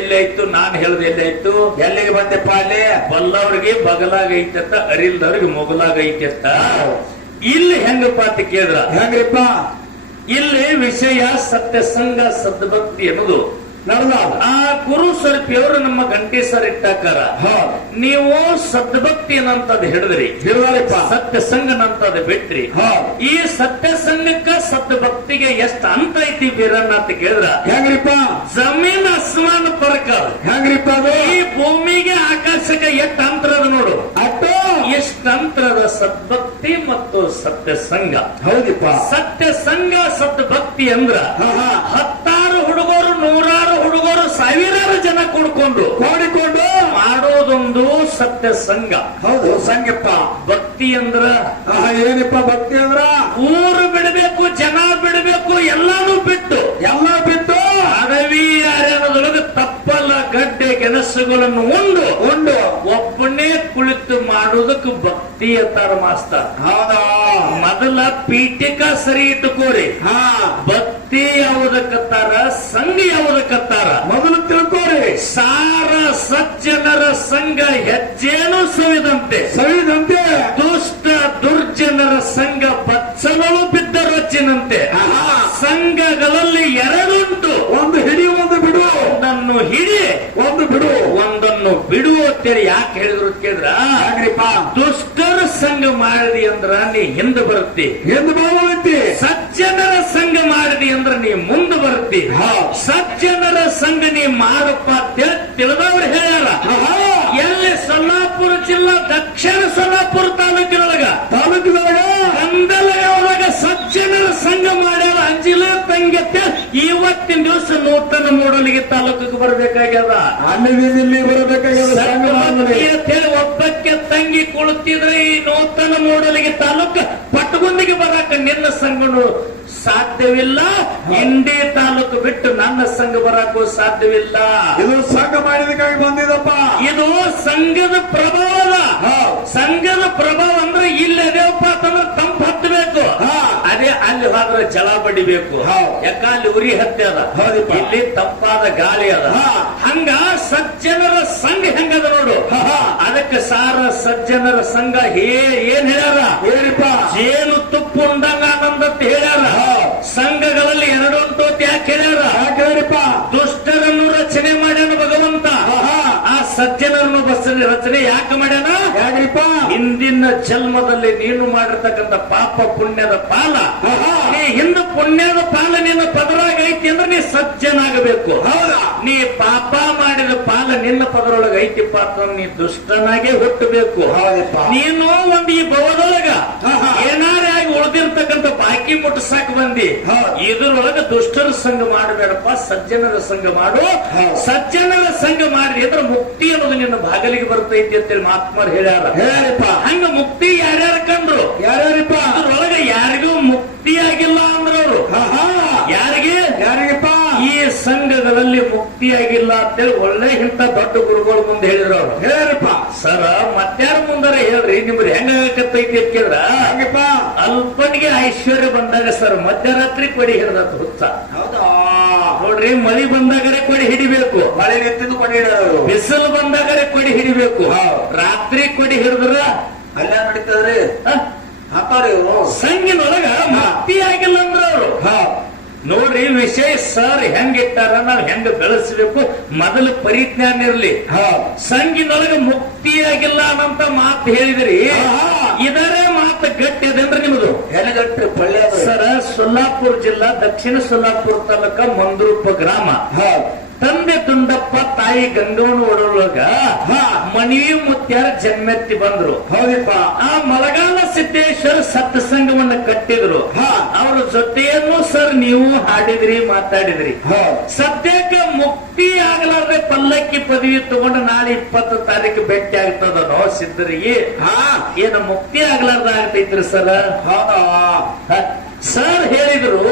ಎಲ್ಲಾಯ್ತು ನಾನ್ ಹೇಳ್ದೆ ಎಲ್ಲಾಯ್ತು ಎಲ್ಲಿಗೆ ಬಂದೆಪ್ಪ ಅಲ್ಲಿ? ಬಲ್ಲವ್ರಿಗೆ ಬಗಲಾಗ ಐತತ್ತ ಅರಿಲ್ದವ್ರಿಗೆ ಮೊಗಲಾಗ ಐತತ್ತ. ಇಲ್ಲಿ ಹೆಂಗಪ್ಪ ಅಂತ ಕೇಳಿದ್ರ ಹೆಂಗ್ರಿಪ್ಪ? ಇಲ್ಲಿ ವಿಷಯ ಸತ್ಯ ಸಂಘ ಸದ್ಭಕ್ತಿ ಅನ್ನೋದು ನಡೆದ. ಆ ಗುರು ಸರ್ಪಿಯವರು ನಮ್ಮ ಗಂಟೆ ಸರ್ ಇಟ್ಟಾಕಾರ ನೀವು ಸದ್ಭಕ್ತಿ ಏನಂತದ್ ಹಿಡಿದ್ರಿ, ಸತ್ಯ ಸಂಘನಂತದ್ ಬಿಟ್ರಿ. ಈ ಸತ್ಯ ಸಂಘಕ್ಕ ಸದ್ಭಕ್ತಿಗೆ ಎಷ್ಟ ಅಂತ ಐತಿ ಬೀರಣ್ಣ ಅಂತ ಕೇಳಿದ್ರ ಹೆಂಗ್ರಿಪ್ಪ? ಜಮೀನ್ ಅಸ್ಮಾನ್ ಫರಕ. ಹೆಂಗ್ರಿಪ್ಪ ಅದು? ಈ ಭೂಮಿಗೆ ಆಕಾಶಕ್ಕೆ ಎಷ್ಟ ಅಂತರದ ನೋಡು, ಅಟ್ಟು ಎಷ್ಟು ಅಂತರದ ಸದ್ಭಕ್ತಿ ಮತ್ತು ಸತ್ಯ ಸಂಘ. ಹೌದಿಪ್ಪ. ಸತ್ಯ ಸಂಘ ಸದ್ಭಕ್ತಿ ಅಂದ್ರ ಹತ್ತಾರು ಹುಡುಗರು, ನೂರಾರು ಹುಡುಗರು, ಸಾವಿರಾರು ಜನ ಕೂಡಿಕೊಂಡು ಮಾಡೋದೊಂದು ಸತ್ಯ ಸಂಘ. ಹೌದು ಸಂಘಪ್ಪ. ಭಕ್ತಿ ಅಂದ್ರ ಏನಪ್ಪ ಭಕ್ತಿ ಅಂದ್ರ? ಊರು ಬಿಡಬೇಕು, ಜನ ಬಿಡಬೇಕು, ಎಲ್ಲಾನು ಬಿಟ್ಟು ಅಡವಿ ಅರಣ್ಯದೊಳಗೆ ತಪ್ಪಲ ಗಡ್ಡೆ ಗೆಣಸುಗಳನ್ನು ಉಂಡು ಒಬ್ಬನೇ ಕುಳಿತು ಮಾಡುವುದಕ್ಕೆ ಭಕ್ತಿ ಅಂತಾರ ಮಾಸ್ತರ್. ಹೌದಾ? ಮೊದಲ ಪೀಠಿಕ ಸರಿ ಇಟ್ಟುಕೋರಿ. ಭಕ್ತಿ ಯಾವುದಕ್ಕತ್ತಾರ, ಸಂಘ ಯಾವುದಕ್ಕತ್ತಾರ ಮೊದಲು ತಿಳ್ಕೋರಿ. ಸಾರ ಸಜ್ಜನರ ಸಂಘ ಹೆಜ್ಜೇನು ಸವಿದಂತೆ ದುಷ್ಟ ದುರ್ಜನರ ಸಂಘ ಬಚ್ಚಲಲು ಬಿದ್ದ ರೊಚ್ಚಿನಂತೆ. ಸಂಘಗಳಲ್ಲಿ ಎರಡುಂಟು, ಒಂದು ಹಿಡಿ ಒಂದು ಬಿಡು. ಒಂದನ್ನು ಹಿಡಿ ಒಂದು ಬಿಡು, ಒಂದನ್ನು ಬಿಡು ಅಂತೇಳಿ ಯಾಕೆ ಹೇಳಿದ್ರು ಕೇಳಿದ್ರ ದುಷ್ಟರ ಸಂಘ ಮಾಡಿದಿ ಅಂದ್ರ ನೀ ಹಿಂದೆ ಬರುತ್ತಿ, ಸಜ್ಜನರ ಸಂಘ ಮಾಡಿದಿ ಅಂದ್ರ ನೀ ಮುಂದೆ ಬರುತ್ತಿ. ಸಜ್ಜನರ ಸಂಘ ನೀ ಮಾಡಪ್ಪ ತಿಳಿದವ್ರು ಹೇಳ್ಯಾರ. ಎಲ್ಲಿ ಸೊಲ್ಲಾಪುರ ಜಿಲ್ಲಾ ದಕ್ಷಿಣ ಸೊಲ್ಲಾಪುರ ತಾಲೂಕಿನೊಳಗ ಕಂದಲಗ ಸಜ್ಜನರ ಸಂಘ ಮಾಡ್ಯಾರ. ಅಂಜಿಲೆ ತಂಗತ್ತೆ ಇವತ್ತಿನ ದಿವಸ ನೂತನ ಮೂಡಲಿಗೆ ತಾಲೂಕಿಗೆ ಬರಬೇಕಾಗ್ಯದ, ಒಬ್ಬಕ್ಕೆ ತಂಗಿ ಕುಳಿತಿದ್ರೆ ಈ ನೂತನ ಮೂಡಲಿಗೆ ತಾಲೂಕು ಪಟ್ಟಗುಂದಿಗೆ ಬರಾಕ ನಿನ್ನ ಸಂಘನು ಸಾಧ್ಯವಿಲ್ಲ. ಇಂಡಿ ತಾಲೂಕು ಬಿಟ್ಟು ನನ್ನ ಸಂಘ ಬರಾಕು ಸಾಧ್ಯವಿಲ್ಲ. ಇದು ಸಂಘ ಮಾಡಿದಕ್ಕಾಗಿ ಬಂದಿದಪ್ಪ. ಇದು ಸಂಘದ ಪ್ರಭಾವ. ಸಂಘದ ಪ್ರಭಾವ ಅಂದ್ರೆ ಇಲ್ಲಿ ಅದೇವಪ್ಪ ಅಂತಂದ್ರೆ ತಂಪು ಹತ್ತಬೇಕು, ಅದೇ ಅಲ್ಲಿ ಹೋದ್ರೆ ಜಲ ಬಡಿಬೇಕು. ಯಾಕ ಅಲ್ಲಿ ಉರಿ ಹತ್ತಿ ಅದ, ಇಲ್ಲಿ ತಂಪಾದ ಗಾಳಿ ಅದ. ಹಂಗ ಸಜ್ಜನರ ಸಂಘ ಹೆಂಗದ ನೋಡು. ಅದಕ್ಕೆ ಸಾರ ಸಜ್ಜನರ ಸಂಘ ಏನ್ ಹೇಳ್ಯಾರ? ಜೇನು ತುಪ್ಪ ಉಂಡಂಗ ಆನಂದತ್ ಹೇಳ್ಯಾರ. ಸಂಘಗಳಲ್ಲಿ ಎರಡುಂಟು ಯಾಕೆ ಹೇಳ್ಯಾರ? ದುಷ್ಟರನ್ನು ರಚನೆ ಮಾಡ್ಯಾನ ಭಗವಂತ, ಆ ಸಜ್ಜನರನ್ನು ರಚನೆ ಯಾಕೆ ಮಾಡ್ಯಾನ? ಹಿಂದಿನ ಜನ್ಮದಲ್ಲಿ ನೀನು ಮಾಡಿರ್ತಕ್ಕಂಥ ಪಾಪ ಪುಣ್ಯದ ಪಾಲ, ನೀ ಹಿಂದ ಪುಣ್ಯದ ಪಾಲ ನಿನ್ನ ಪದರಾಗ ಐತಿ ಅಂದ್ರೆ ನೀ ಸಜ್ಜನಾಗಬೇಕು. ನೀ ಪಾಪ ಮಾಡಿದ ಪಾಲ ನಿನ್ನ ಪದರೊಳಗ ಐತಿಪ್ಪ ಅಂತ ನೀ ದುಷ್ಟನಾಗೆ ಹುಟ್ಟಬೇಕು. ನೀನು ಒಂದು ಈ ಭವದೊಳಗ ಏನಾರೇ ಆಗಿ ಉಳಿದಿರ್ತಕ್ಕಂಥ ಬಾಕಿ ಮುಟ್ಟಿಸಾಕ ಬಂದಿ. ಇದ್ರೊಳಗ ದುಷ್ಟರ ಸಂಘ ಮಾಡಬೇಡಪ್ಪ, ಸಜ್ಜನರ ಸಂಘ ಮಾಡು. ಸಜ್ಜನರ ಸಂಘ ಮಾಡಿ ಅಂದ್ರೆ ಮುಕ್ತಿ ಅನ್ನೋದು ನಿನ್ನ ಬಾಗಲಿಗೆ ಬರ್ತೈತಿ ಅಂತೇಳಿ ಮಹಾತ್ಮರು ಹೇಳ್ಯಾರ. ಹಂಗ ಮುಕ್ತಿ ಯಾರ್ಯಾರ ಕಂಡ್ರು? ಯಾರ್ಯಾರಿಪ್ಪ? ಅದ್ರೊಳಗೆ ಯಾರಿಗೂ ಮುಕ್ತಿ ಆಗಿಲ್ಲ ಅಂದ್ರವ್ರು. ಯಾರಿಗಪ್ಪ? ಈ ಸಂಘಗಳಲ್ಲಿ ಮುಕ್ತಿ ಆಗಿಲ್ಲ ಅಂತೇಳಿ ಒಳ್ಳೆ ಇಂತ ದೊಡ್ಡ ಗುರುಗಳು ಮುಂದೆ ಹೇಳಿದ್ರು ಅವ್ರು. ಹೇಳ್ರಪ್ಪ ಸರ ಮತ್ಯಾರ ಮುಂದಾರ ಹೇಳ್ರಿ, ನಿಮ್ದು ಹೆಂಗಾಗತ್ತೈತಿ ಅಂತ ಕೇಳಿದ್ರ ಅಲ್ಪನಿಗೆ ಐಶ್ವರ್ಯ ಬಂದಾಗ ಸರ್ ಮಧ್ಯರಾತ್ರಿ ಕೊಡಿ ಹಿಡಿದ ಹುಚ್ಚ. ನೋಡ್ರಿ, ಮಳಿ ಬಂದಾಗರೆ ಕೊಡಿ ಹಿಡಿಬೇಕು, ಮಳೆ ನಿಂತಿದ್ದು ಕೊಡಿ ಹಿಡಿದ್ರು. ಬಿಸಿಲು ಬಂದಾಗರೆ ಕೊಡಿ ಹಿಡಿಬೇಕು. ರಾತ್ರಿ ಕೊಡಿ ಹಿಡಿದ್ರ ಅಲ್ಲ ನಡೀತದ್ರಿ. ಸಂಘಿನೊಳಗ ಮುಕ್ತಿ ಆಗಿಲ್ಲ ಅಂದ್ರ ಅವರು. ನೋಡ್ರಿ ವಿಷಯ ಸರ್ ಹೆಂಗಿಟ್ಟಾರ, ನಾವ್ ಹೆಂಗ ಬೆಳೆಸಬೇಕು ಮೊದಲು ಪರಿಜ್ಞಾನ ಇರ್ಲಿ. ಸಂಘಿನೊಳಗೆ ಮುಕ್ತಿಯಾಗಿಲ್ಲ ಅನ್ನಂತ ಮಾತು ಹೇಳಿದ್ರಿ, ಇದರೇ ಮಾತು ಗಟ್ಟಿ ಅದೆ ಅಂದ್ರೆ ನಿಮ್ದು ಹೆಣಗಟ್ಟಿ ಪಳ್ಳ ಸರ. ಸೊಲ್ಲಾಪುರ ಜಿಲ್ಲಾ ದಕ್ಷಿಣ ಸೊಲ್ಲಾಪುರ ತಾಲೂಕ ಮಂದ್ರೂಪ ಗ್ರಾಮ. ತಂದೆ ದುಂಡಪ್ಪ ತಾಯಿ ಗಂಗವನ ಒಡೊಳಗ ಮಣಿವಿ ಮುತ್ಯಾರ ಜನ್ಮೆತ್ತಿ ಬಂದ್ರು. ಹೌದಪ್ಪ. ಆ ಮಲಗಾಲ ಸಿದ್ದೇಶ್ವರ ಸತ್ಸಂಗವನ್ನ ಕಟ್ಟಿದ್ರು. ಅವ್ರ ಜೊತೆಯನ್ನು ಸರ್ ನೀವು ಹಾಡಿದ್ರಿ, ಮಾತಾಡಿದ್ರಿ. ಸದ್ಯಕ್ಕೆ ಮುಕ್ತಿ ಆಗಲಾರ್ದೆ ಪಲ್ಲಕ್ಕಿ ಪದವಿ ತಗೊಂಡು ನಾಳೆ 20 ತಾರೀಕು ಭೇಟಿ ಆಗ್ತದನೋ ಸಿದ್ಧರಿಗೆ. ಏನು ಮುಕ್ತಿ ಆಗ್ಲಾರ್ದ ಆಗ್ತೈತ್ರಿ ಸರ್? ಸರ್ ಹೇಳಿದ್ರು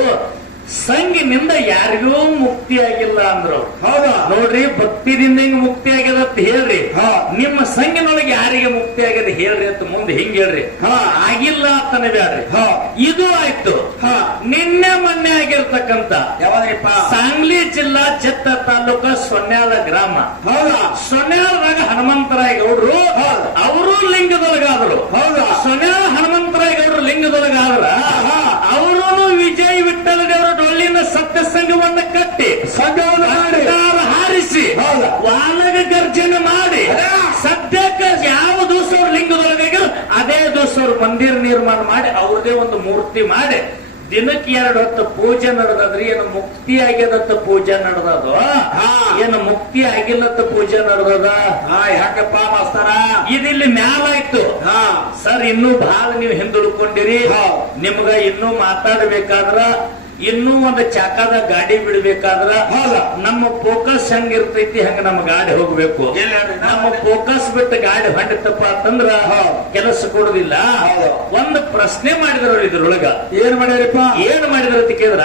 ಸಂಗಿನಿಂದ ಯಾರಿಗೂ ಮುಕ್ತಿ ಆಗಿಲ್ಲ ಅಂದ್ರು. ಹೌದಾ? ನೋಡ್ರಿ, ಭಕ್ತಿದಿಂದ ಹಿಂಗ್ ಮುಕ್ತಿ ಆಗ್ಯದ ಅಂತ ಹೇಳ್ರಿ. ಹಾ. ನಿಮ್ಮ ಸಂಗಿನೊಳಗೆ ಯಾರಿಗೆ ಮುಕ್ತಿ ಆಗ್ಯದ ಹೇಳ್ರಿ ಅಂತ ಮುಂದೆ ಹಿಂಗ್ ಹೇಳ್ರಿ. ಹಾ. ಆಗಿಲ್ಲ ಅಂತಾನೆ ಬ್ಯಾಡ್ರಿ. ಹಾ. ಇದು ಆಯ್ತು. ಹಾ. ನಿನ್ನೆ ಮೊನ್ನೆ ಆಗಿರ್ತಕ್ಕಂತ ಯಾವಾಗ್ರಿಪ್ಪ? ಸಾಂಗ್ಲಿ ಜಿಲ್ಲಾ ಚೆತ್ತ ತಾಲೂಕ ಸೊನ್ಯಾಳ ಗ್ರಾಮ. ಹೌದಾ? ಸೊನ್ಯಾಳದಾಗ ಹನುಮಂತರಾಯ ಗೌಡ್ರು ಹೌದು. ಅವರು ಲಿಂಗದೊಳಗಾದ್ರು. ಹೌದಾ? ಸೊನ್ಯಾಳ ಹನುಮಂತರಾಯ ಗೌಡ್ರು ಲಿಂಗದೊಳಗಾದ್ರ ಅವರು ವಿಜಯ್ ವಿಠ್ಠಲ ದೇವರ ಡೊಳ್ಳಿನ ಸತ್ಯ ಸಂಘವನ್ನ ಕಟ್ಟಿ ಸಂಘವನ್ನು ಮಾಡಿ ಹಾರಿಸಿ ಹೌದಾ? ವಾಲಗ ಗರ್ಜನೆ ಮಾಡಿ ಸದ್ಯಕ್ಕೆ ಯಾವ ದಿವಸ ಅವ್ರ ಲಿಂಗದೊಳಗಾಗ್ಯಾರ ಅದೇ ದಿವಸ ಅವ್ರ ಮಂದಿರ ನಿರ್ಮಾಣ ಮಾಡಿ ಅವ್ರದೇ ಒಂದು ಮೂರ್ತಿ ಮಾಡಿ ದಿನಕ್ಕೆ 2 ಹೊತ್ತು ಪೂಜೆ ನಡೆದ್ರಿ. ಏನು ಮುಕ್ತಿ ಆಗ್ಯದತ್ತ ಪೂಜೆ ನಡೆದದು, ಏನು ಮುಕ್ತಿ ಆಗಿಲ್ಲತ್ತ ಪೂಜೆ ನಡೆದದ. ಯಾಕಪ್ಪ ಮಾಸ್ತರ? ಇದಿಲ್ಲಿ ಮ್ಯಾಲಾಯ್ತು ಸರ್. ಇನ್ನೂ ಬಹಳ ನೀವು ಹಿಂದುಳ್ಕೊಂಡಿರಿ. ನಿಮ್ಗ ಇನ್ನೂ ಮಾತಾಡ್ಬೇಕಾದ್ರ, ಇನ್ನೂ ಒಂದು ಚಾಕದ ಗಾಡಿ ಬಿಡ್ಬೇಕಾದ್ರ ನಮ್ಮ ಫೋಕಸ್ ಹೆಂಗಿರ್ತೈತಿ ಹಂಗ ನಮ್ಮ ಗಾಡಿ ಹೋಗ್ಬೇಕು. ನಮ್ಮ ಫೋಕಸ್ ಬಿಟ್ಟು ಗಾಡಿ ಹೊಂಡಿತಪ್ಪ ಅಂತಂದ್ರ ಕೆಲಸ ಕೊಡುದಿಲ್ಲ. ಒಂದು ಪ್ರಶ್ನೆ ಮಾಡಿದ್ರು ಇದ್ರೊಳಗ. ಏನ್ ಮಾಡ್ಯಾರಿಪ್ಪ? ಏನ್ ಮಾಡಿದ್ರ ಅಂತ ಕೇಳಿದ್ರ,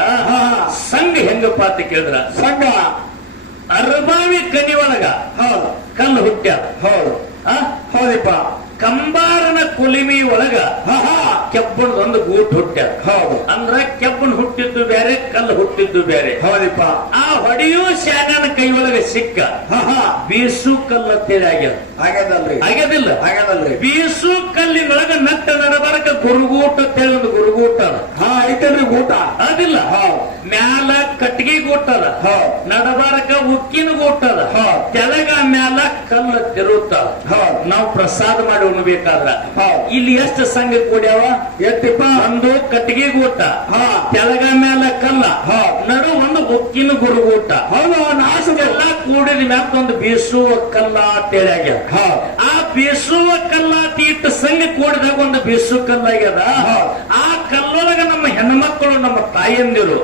ಸಂಘ ಹೆಂಗಪ್ಪ ಅಂತ ಕೇಳಿದ್ರ, ಸಂಘ ಅರಬಾವಿ ಕನಿ ಒಳಗ ಕಲ್ಲು ಹುಟ್ಟ್ಯಾರ. ಹೌದು. ಹೌದಿಪ್ಪ. ಕಂಬಾರನ ಕುಲಿಮಿ ಒಳಗ ಕೆಬ್ಬಣದೊಂದು ಗೂಟ್ ಹುಟ್ಟ್ಯಾರ. ಹೌದು. ಅಂದ್ರ ಕೆಬ್ಬನ್ ಹುಟ್ಟಿದ್ದು ಬೇರೆ, ಕಲ್ಲು ಹುಟ್ಟಿದ್ದು ಬೇರೆ. ಹೌದಿಪ್ಪ. ಆ ಹೊಡೆಯೋ ಶಾನ್ಯನ ಕೈ ಒಳಗ ಸಿಕ್ಕ ಬೀಸು ಕಲ್ಲು ಅಂತೇಳಿ ಆಗ್ಯದ. ಆಗ್ಯದಲ್ರಿ? ಆಗ್ಯದಿಲ್ಲ? ಆಗ್ಯದಲ್ರಿ. ಬೀಸು ಕಲ್ಲಿನೊಳಗ ನಟ್ಟ ನಡಬಾರಕ ಗುರುಗೂಟ ಅಂತೇಳಿ ಒಂದು ಗುರುಗೂಟ ಅದ. ಐತಲ್ರಿ ಗೂಟ? ಅದಿಲ್ಲ. ಮ್ಯಾಲ ಕಟ್ಟಿಗೆ ಗೂಟ ಅದ, ನಡಬಾರಕ ಉಕ್ಕಿನ ಗೂಟ ಅದ, ತೆಳಗ ಮ್ಯಾಲ ಕಲ್ಲ ತಿರುತ್ತ. ನಾವು ಪ್ರಸಾದ ಮಾಡಿ ಉಣ್ಬೇಕಾದ್ರ ಇಲ್ಲಿ ಎಷ್ಟು ಸಂಘ ಕೂಡ್ಯಾವ? ಎಷ್ಟಿಪ್ಪ? ಒಂದು ಕಟ್ಟಿಗೆ ಗೂಟ, ತೆಳಗ ಮ್ಯಾಲ ಕಲ್ಲ, ನಡು ಒಂದು ಉಕ್ಕಿನ ಗುರುಗೂಟ. ಅಷ್ಟೆಲ್ಲ ಕೂಡಿದ ಮ್ಯಾಲ ಒಂದು ಬೀಸುವ ಕಲ್ಲ ಅಂತೇಳಿ ಆಗ್ಯದ. ಆ ಬೀಸುವ ಕಲ್ಲ ಇಟ್ಟು ಸಂಘ ಕೂಡಿದಾಗ ಒಂದು ಬೀಸು ಕಲ್ಲ ಆಗ್ಯದ. ಆ ಕಲ್ಲೊಳಗ ನಮ್ಮ ಹೆಣ್ಮಕ್ಕಳು, ನಮ್ಮ ತಾಯಂದಿರು